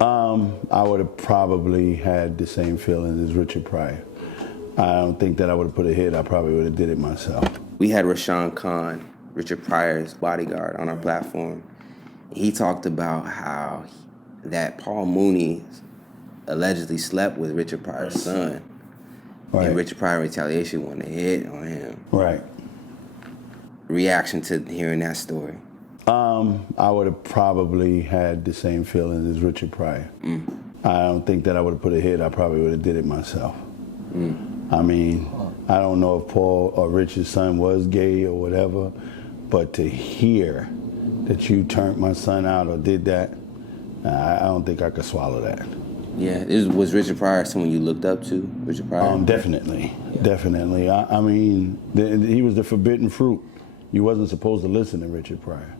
I would have probably had the same feeling as Richard Pryor. I don't think that I would have put a hit. I probably would have did it myself. We had Rashawn Khan, Richard Pryor's bodyguard, on our platform. He talked about how that Paul Mooney allegedly slept with Richard Pryor's son. Right. And Richard Pryor, in retaliation, wanted to hit on him. Right. Reaction to hearing that story? I would have probably had the same feeling as Richard Pryor. I don't think that I would have put a hit. I probably would have did it myself. I mean, I don't know if Paul or Richard's son was gay or whatever, but to hear that you turned my son out or did that, I don't think I could swallow that. Yeah, was Richard Pryor someone you looked up to, Richard Pryor? Definitely, definitely. I mean, he was the forbidden fruit. You wasn't supposed to listen to Richard Pryor.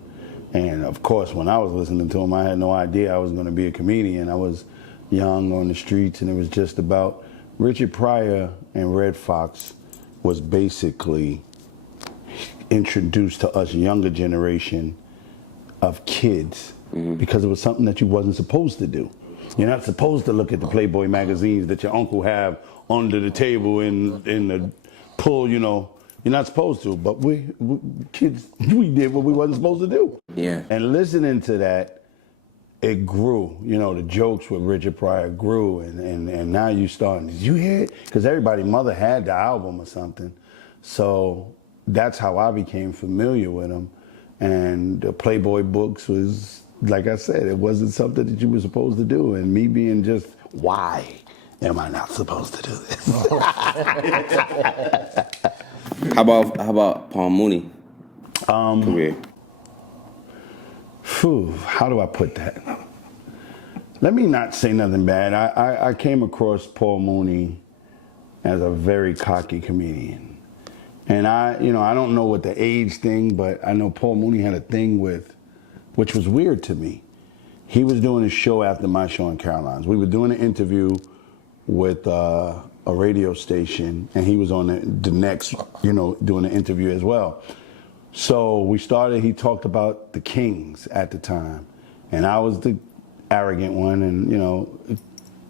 And of course, when I was listening to him, I had no idea I was going to be a comedian. I was young on the streets, and it was just about Richard Pryor and Red Fox was basically introduced to us younger generation of kids because it was something that you wasn't supposed to do. You're not supposed to look at the Playboy magazines that your uncle have under the table in the pull, you know. You're not supposed to, but we kids, we did what we wasn't supposed to do. Yeah. And listening to that, it grew. You know, the jokes with Richard Pryor grew, and now you starting, did you hear it? Because everybody's mother had the album or something. So that's how I became familiar with him. And the Playboy books was, like I said, it wasn't something that you were supposed to do. And me being just, why am I not supposed to do this? How about Paul Mooney? Career. How do I put that? Let me not say nothing bad. I came across Paul Mooney as a very cocky comedian. And I don't know what the age thing, but I know Paul Mooney had a thing with, which was weird to me. He was doing a show after my show in Caroline's. We were doing an interview with a radio station, and he was on the next, doing an interview as well. So we started, he talked about the Kings at the time, and I was the arrogant one, and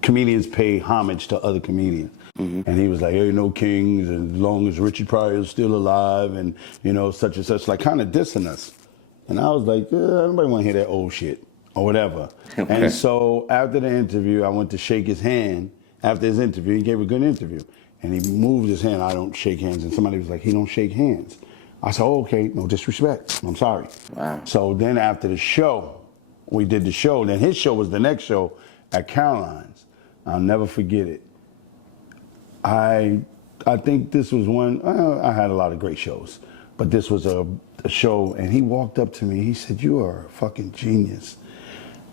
comedians pay homage to other comedians. And he was like, hey, no Kings, and as long as Richard Pryor is still alive, and such and such, like kind of dissing us. And I was like, nobody want to hear that old shit or whatever. Okay. And so after the interview, I went to shake his hand. After his interview, he gave a good interview, and he moved his hand. I don't shake hands, and somebody was like, he don't shake hands. I said, oh, okay, no disrespect. I'm sorry. Wow. So then after the show, we did the show. Then his show was the next show at Caroline's. I'll never forget it. I think this was one, I had a lot of great shows, but this was a show, and he walked up to me. He said, you are a fucking genius.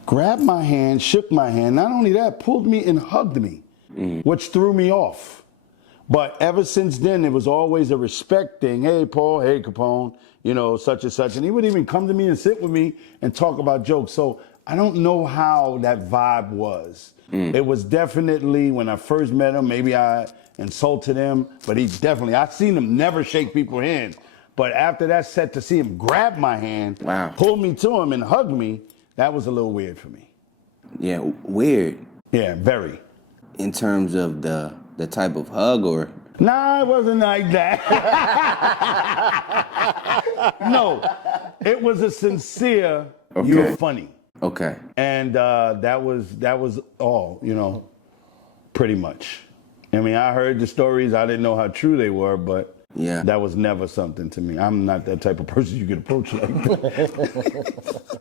Grabbed my hand, shook my hand. Not only that, pulled me and hugged me, which threw me off. But ever since then, it was always a respect thing. Hey, Paul, hey, Capone, such and such. And he would even come to me and sit with me and talk about jokes. So I don't know how that vibe was. It was definitely, when I first met him, maybe I insulted him, but I seen him never shake people's hands. But after that set, to see him grab my hand, pull me to him and hug me, that was a little weird for me. Yeah, weird. Yeah, very. In terms of the type of hug, or? Nah, it wasn't like that. No, it was a sincere, you're funny. Okay. And that was all, pretty much. I mean, I heard the stories. I didn't know how true they were, but that was never something to me. I'm not that type of person you could approach like that.